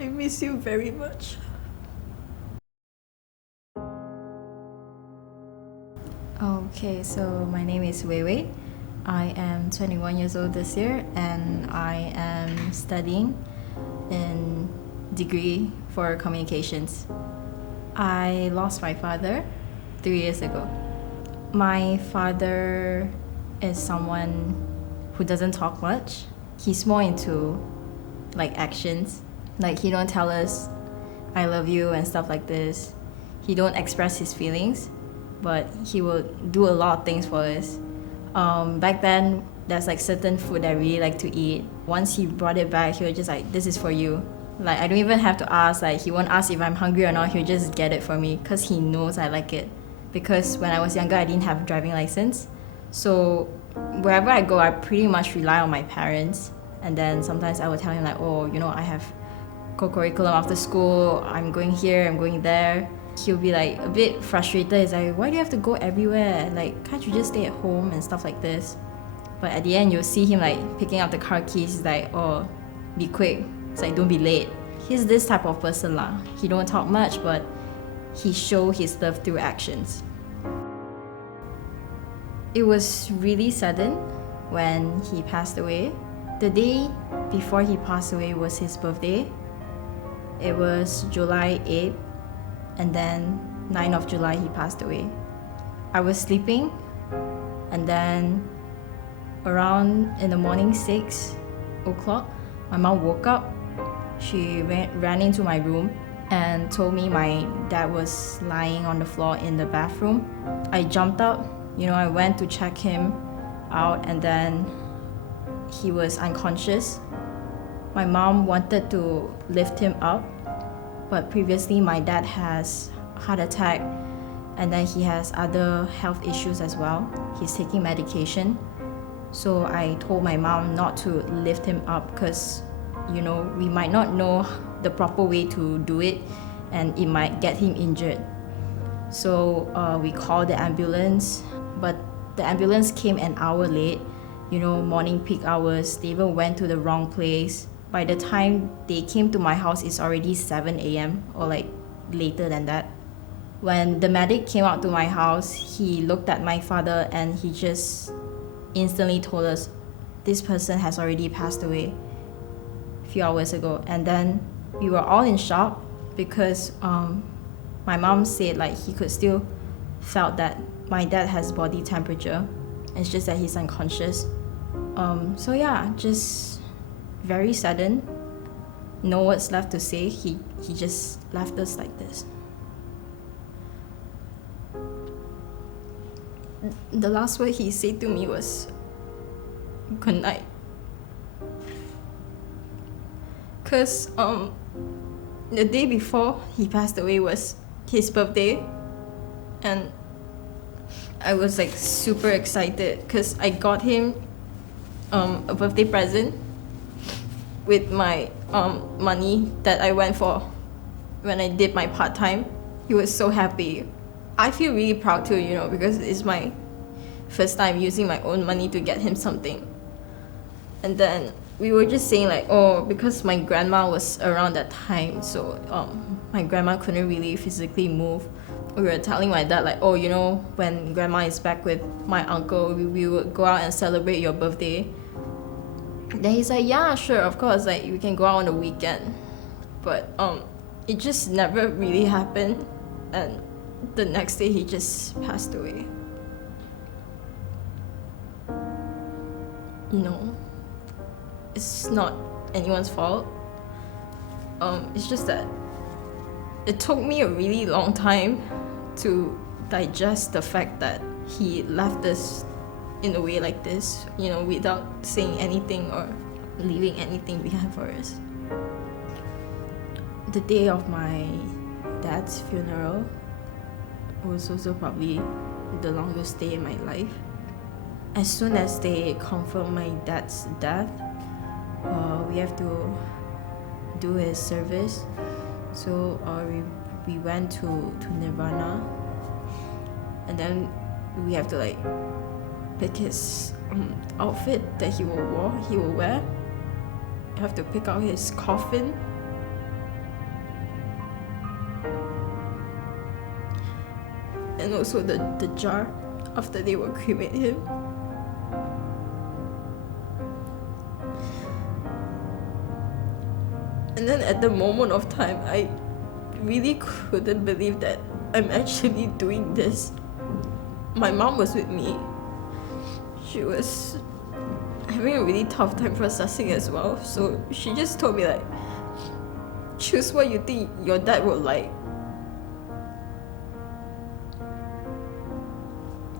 I miss you very much. Okay, so my name is Weiwei. I am 21 years old this year and I am studying in degree for communications. I lost my father 3 years ago. My father is someone who doesn't talk much. He's more into like actions. Like he don't tell us I love you and stuff like this. He don't express his feelings, but he will do a lot of things for us. Back then, there's like certain food that I really like to eat. Once he brought it back, he was just like, "This is for you." Like I don't even have to ask. Like he won't ask if I'm hungry or not. He'll just get it for me because he knows I like it. Because when I was younger, I didn't have a driving license, so wherever I go, I pretty much rely on my parents. And then sometimes I would tell him like, "Oh, I have co-curriculum after school. I'm going here. I'm going there." He'll be like a bit frustrated. He's like, "Why do you have to go everywhere? Like, can't you just stay at home and stuff like this?" But at the end, you'll see him like picking up the car keys. He's like, "Oh, be quick." It's like, "Don't be late." He's this type of person lah. He don't talk much, but he show his love through actions. It was really sudden when he passed away. The day before he passed away was his birthday. It was July 8th, and then 9th of July he passed away. I was sleeping, and then around in the morning 6 o'clock, my mom woke up. She ran into my room and told me my dad was lying on the floor in the bathroom. I jumped up, I went to check him out, and then he was unconscious. My mom wanted to lift him up, but previously my dad has heart attack, and then he has other health issues as well. He's taking medication. So I told my mom not to lift him up because, we might not know the proper way to do it and it might get him injured. So we called the ambulance, but the ambulance came an hour late, morning peak hours. They even went to the wrong place. By the time they came to my house, it's already 7 a.m. or like later than that. When the medic came out to my house, he looked at my father and he just instantly told us, "This person has already passed away a few hours ago." And then we were all in shock because my mom said like he could still felt that my dad has body temperature. It's just that he's unconscious. So yeah, just very sudden. No words left to say. He just left us like this. The last word he said to me was, "Good night." Cause the day before he passed away was his birthday, and I was like super excited because I got him a birthday present with my money that I went for when I did my part-time. He was so happy. I feel really proud too, because it's my first time using my own money to get him something. And then we were just saying like, oh, because my grandma was around that time, so my grandma couldn't really physically move. We were telling my dad like, oh, when grandma is back with my uncle, we would go out and celebrate your birthday. Then he's like, yeah, sure, of course, like we can go out on the weekend. But it just never really happened, and the next day he just passed away. It's not anyone's fault. It's just that it took me a really long time to digest the fact that he left us in a way like this, without saying anything or leaving anything behind for us. The day of my dad's funeral was also probably the longest day in my life. As soon as they confirmed my dad's death, we have to do his service. So we went to Nirvana, and then we have to like pick his outfit that he will wear. You have to pick out his coffin, and also the jar after they would cremate him. And then at the moment of time, I really couldn't believe that I'm actually doing this. My mom was with me. She was having a really tough time processing as well, so she just told me like, choose what you think your dad would like.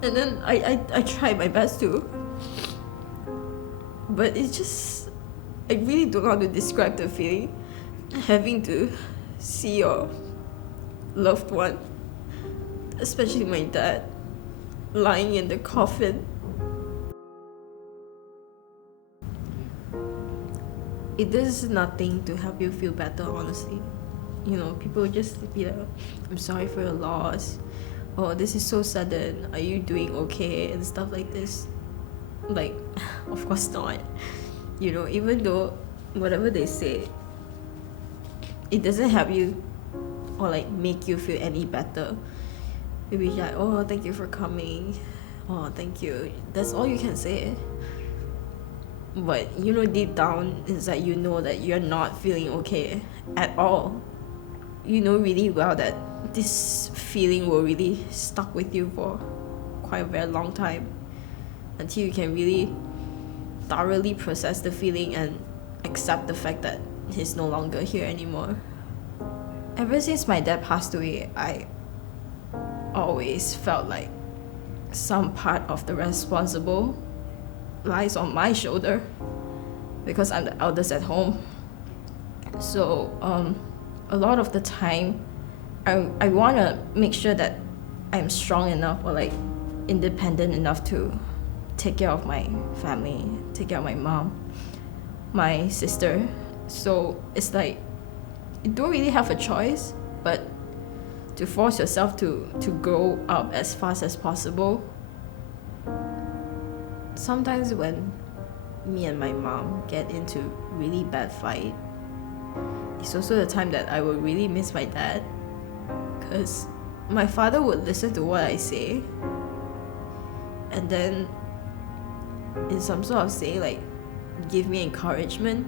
And then I tried my best to, but it's just, I really don't know how to describe the feeling, having to see your loved one, especially my dad, lying in the coffin. It does nothing to help you feel better, honestly. You know, people just be like, I'm sorry for your loss. Oh, this is so sudden. Are you doing okay? And stuff like this. Like, of course not. You know, even though whatever they say, it doesn't help you or like make you feel any better. You'll be like, oh, thank you for coming. Oh, thank you. That's all you can say. But you know, deep down inside, you know that you're not feeling okay at all. You know really well that this feeling will really stuck with you for quite a very long time, until you can really thoroughly process the feeling and accept the fact that he's no longer here anymore. Ever since my dad passed away, I always felt like some part of the responsible lies on my shoulder, because I'm the eldest at home. So a lot of the time I want to make sure that I'm strong enough or like independent enough to take care of my family, take care of my mom, my sister. So it's like you don't really have a choice but to force yourself to grow up as fast as possible. Sometimes when me and my mom get into really bad fight, it's also the time that I would really miss my dad, because my father would listen to what I say and then in some sort of say like give me encouragement.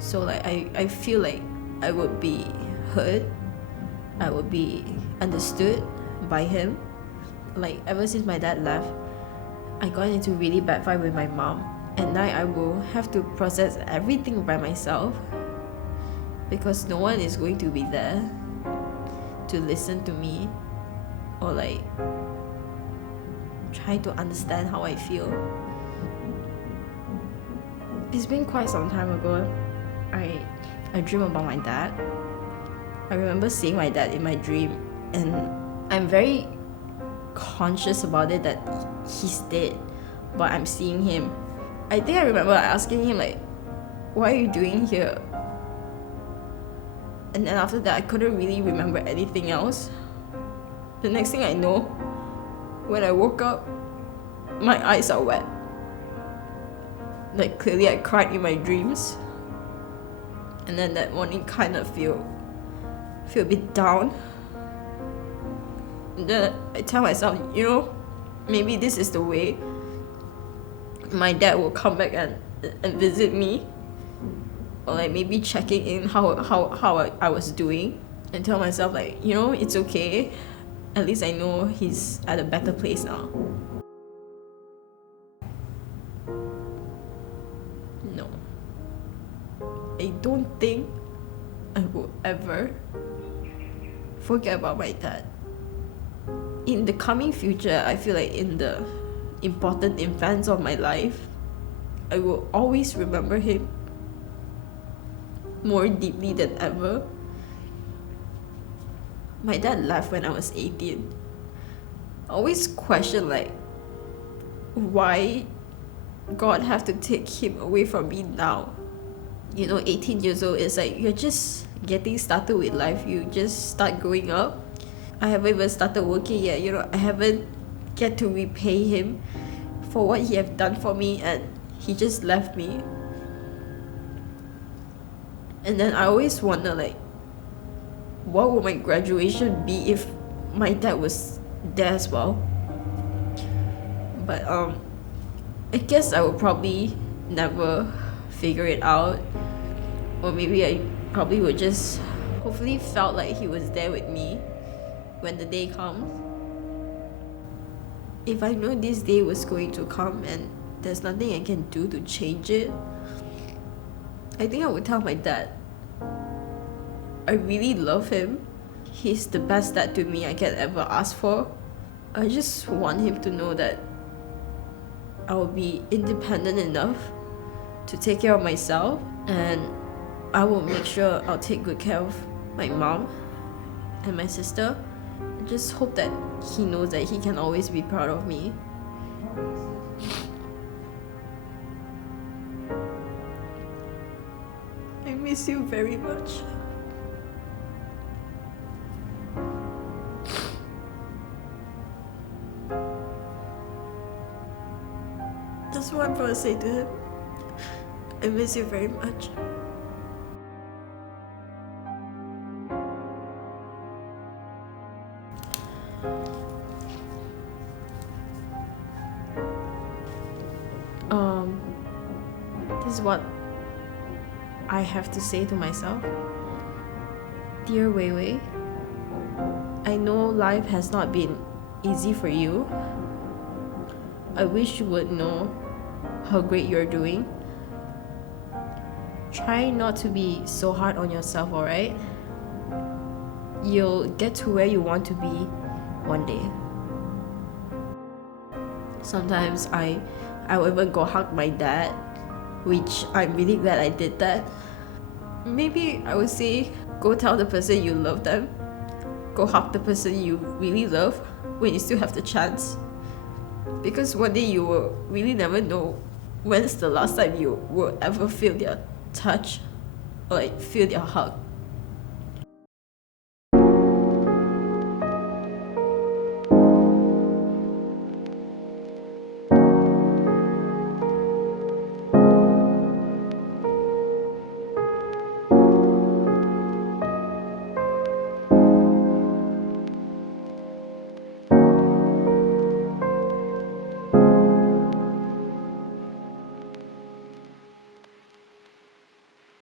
So like I feel like I would be heard, I would be understood by him. Like ever since my dad left, I got into really bad fight with my mom. At night I will have to process everything by myself, because no one is going to be there to listen to me or like try to understand how I feel. It's been quite some time ago. I dream about my dad. I remember seeing my dad in my dream, and I'm very conscious about it that he's dead, but I'm seeing him. I think I remember asking him like, what are you doing here? And then after that I couldn't really remember anything else. The next thing I know, when I woke up, my eyes are wet. Like clearly I cried in my dreams. And then that morning kind of feel a bit down. And then I tell myself, you know, maybe this is the way my dad will come back and visit me, or like maybe checking in how I was doing, and tell myself like, you know, it's okay, at least I know he's at a better place now. No, I don't think I will ever forget about my dad. In the coming future, I feel like in the important events of my life, I will always remember him more deeply than ever. My dad left when I was 18. I always question like, why God have to take him away from me now? You know, 18 years old, it's like you're just getting started with life. You just start growing up. I haven't even started working yet, you know. I haven't get to repay him for what he have done for me, and he just left me. And then I always wonder like, what would my graduation be if my dad was there as well. But I guess I would probably never figure it out, or maybe I probably would just hopefully felt like he was there with me when the day comes. If I know this day was going to come and there's nothing I can do to change it, I think I would tell my dad. I really love him. He's the best dad to me I can ever ask for. I just want him to know that I'll be independent enough to take care of myself, and I will make sure I'll take good care of my mom and my sister. I just hope that he knows that he can always be proud of me. I miss you very much. That's what I'm gonna say to him. I miss you very much. This is what I have to say to myself. Dear Weiwei, I know life has not been easy for you. I wish you would know how great you're doing. Try not to be so hard on yourself, alright? You'll get to where you want to be one day. Sometimes I will even go hug my dad, which I'm really glad I did that. Maybe I would say, go tell the person you love them. Go hug the person you really love when you still have the chance. Because one day you will really never know when's the last time you will ever feel their touch or like feel their hug.